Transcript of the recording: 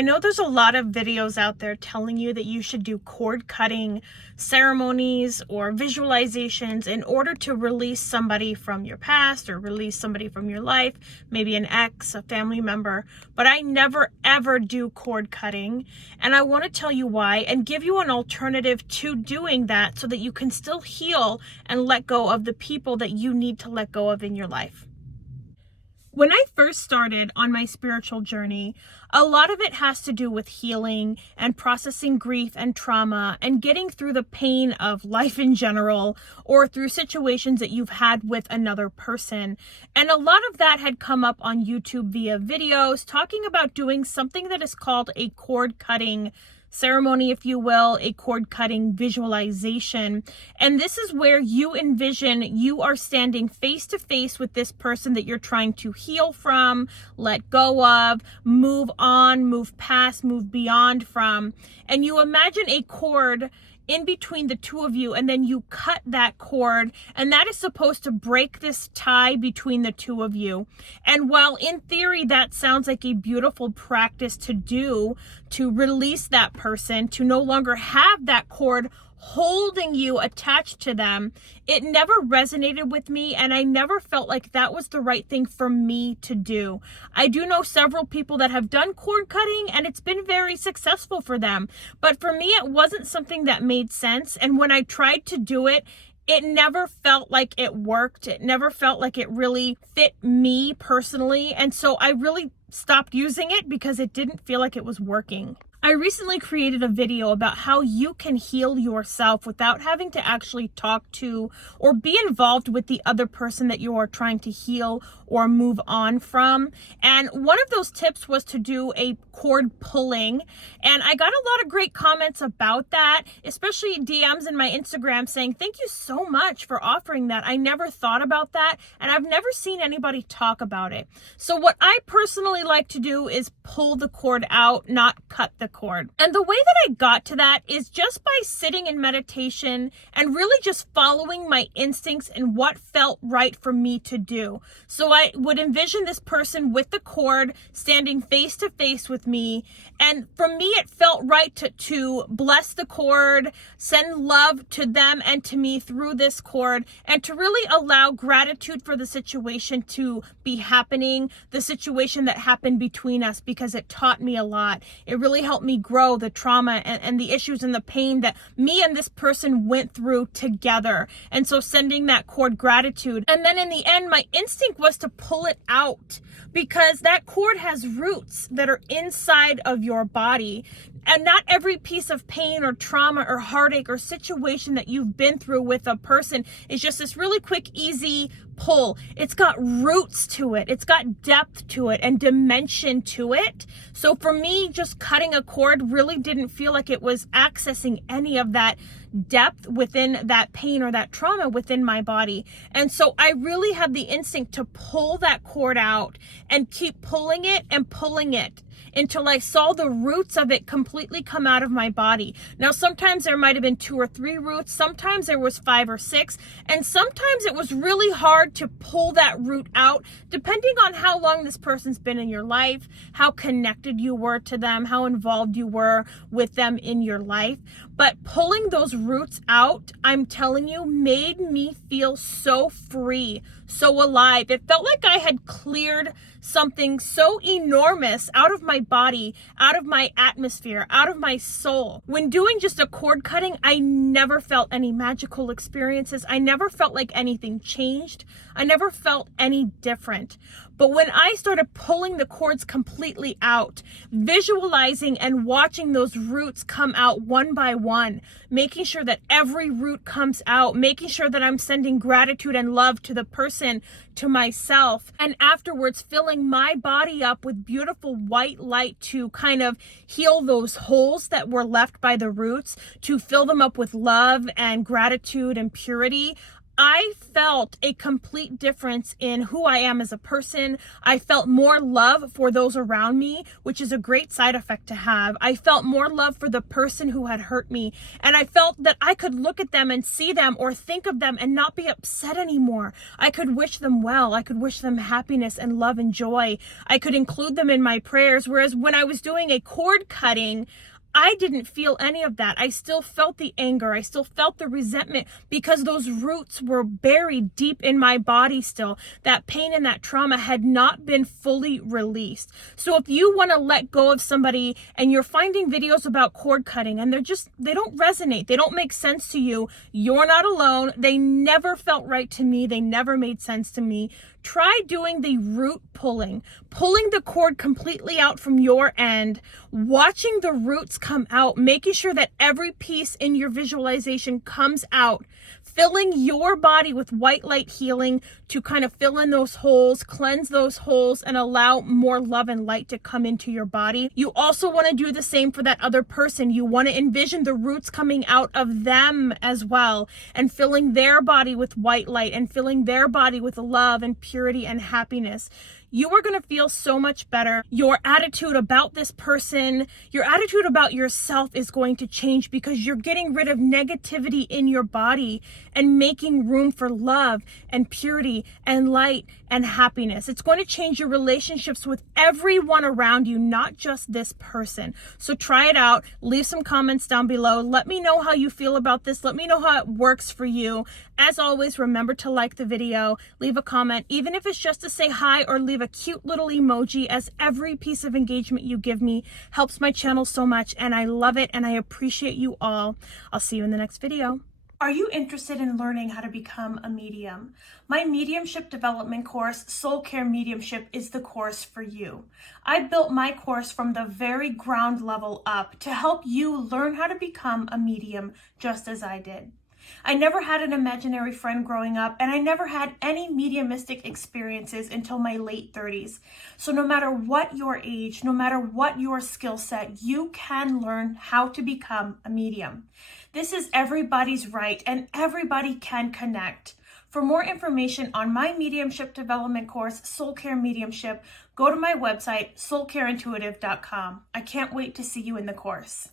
I know there's a lot of videos out there telling you that you should do cord cutting ceremonies or visualizations in order to release somebody from your past or release somebody from your life, maybe an ex, a family member, but I never ever do cord cutting. And I want to tell you why and give you an alternative to doing that so that you can still heal and let go of the people that you need to let go of in your life. When I first started on my spiritual journey, a lot of it has to do with healing and processing grief and trauma and getting through the pain of life in general or through situations that you've had with another person. And a lot of that had come up on YouTube via videos talking about doing something that is called a cord cutting ceremony, if you will, a cord cutting visualization. And this is where you envision you are standing face to face with this person that you're trying to heal from, let go of, move on, move past, move beyond from. And you imagine a cord in between the two of you, and then you cut that cord, and that is supposed to break this tie between the two of you. And while in theory that sounds like a beautiful practice to do, to release that person, to no longer have that cord holding you attached to them, it never resonated with me, and I never felt like that was the right thing for me to do. I do know several people that have done cord cutting and it's been very successful for them, but for me it wasn't something that made sense. And when I tried to do it, it never felt like it worked. It never felt like it really fit me personally, and so I really stopped using it because it didn't feel like it was working. I recently created a video about how you can heal yourself without having to actually talk to or be involved with the other person that you are trying to heal or move on from. And one of those tips was to do a cord pulling. And I got a lot of great comments about that, especially DMs in my Instagram saying, "Thank you so much for offering that. I never thought about that, and I've never seen anybody talk about it." So what I personally like to do is pull the cord out, not cut the cord. And the way that I got to that is just by sitting in meditation and really just following my instincts and what felt right for me to do. So I would envision this person with the cord standing face to face with me. And for me, it felt right to bless the cord, send love to them and to me through this cord, and to really allow gratitude for the situation to be happening, the situation that happened between us, because it taught me a lot. It really helped me grow the trauma and the issues and the pain that me and this person went through together. And so sending that cord gratitude. And then in the end, my instinct was to pull it out, because that cord has roots that are inside of your body. And not every piece of pain or trauma or heartache or situation that you've been through with a person is just this really quick, easy pull. It's got roots to it. It's got depth to it and dimension to it. So for me, just cutting a cord really didn't feel like it was accessing any of that depth within that pain or that trauma within my body. And so I really had the instinct to pull that cord out and keep pulling it until I saw the roots of it completely come out of my body. Now, sometimes there might have been 2 or 3 roots, sometimes there was 5 or 6, and sometimes it was really hard to pull that root out, depending on how long this person's been in your life, how connected you were to them, how involved you were with them in your life. But pulling those roots out, I'm telling you, made me feel so free, so alive. It felt like I had cleared something so enormous out of my body, out of my atmosphere, out of my soul. When doing just a cord cutting, I never felt any magical experiences. I never felt like anything changed. I never felt any different. But when I started pulling the cords completely out, visualizing and watching those roots come out one by one, making sure that every root comes out, making sure that I'm sending gratitude and love to the person, to myself, and afterwards filling my body up with beautiful white light to kind of heal those holes that were left by the roots, to fill them up with love and gratitude and purity, I felt a complete difference in who I am as a person. I felt more love for those around me, which is a great side effect to have. I felt more love for the person who had hurt me. And I felt that I could look at them and see them or think of them and not be upset anymore. I could wish them well. I could wish them happiness and love and joy. I could include them in my prayers. Whereas when I was doing a cord cutting, I didn't feel any of that. I still felt the anger. I still felt the resentment because those roots were buried deep in my body still. That pain and that trauma had not been fully released. So if you want to let go of somebody and you're finding videos about cord cutting and they don't resonate, they don't make sense to you, you're not alone. They never felt right to me. They never made sense to me. Try doing the root pulling the cord completely out from your end, watching the roots come out, making sure that every piece in your visualization comes out, filling your body with white light healing to kind of fill in those holes, cleanse those holes, and allow more love and light to come into your body. You also want to do the same for that other person. You want to envision the roots coming out of them as well and filling their body with white light and filling their body with love and purity and happiness. You are going to feel so much better. Your attitude about this person, your attitude about yourself is going to change because you're getting rid of negativity in your body and making room for love and purity and light and happiness. It's going to change your relationships with everyone around you, not just this person. So try it out. Leave some comments down below. Let me know how you feel about this. Let me know how it works for you. As always, remember to like the video, leave a comment, even if it's just to say hi or leave a cute little emoji, as every piece of engagement you give me helps my channel so much, and I love it and I appreciate you all. I'll see you in the next video. Are you interested in learning how to become a medium? My mediumship development course, Soul Care Mediumship, is the course for you. I built my course from the very ground level up to help you learn how to become a medium just as I did. I never had an imaginary friend growing up, and I never had any mediumistic experiences until my late 30s. So no matter what your age, no matter what your skill set, you can learn how to become a medium. This is everybody's right, and everybody can connect. For more information on my mediumship development course, Soul Care Mediumship, go to my website, soulcareintuitive.com. I can't wait to see you in the course.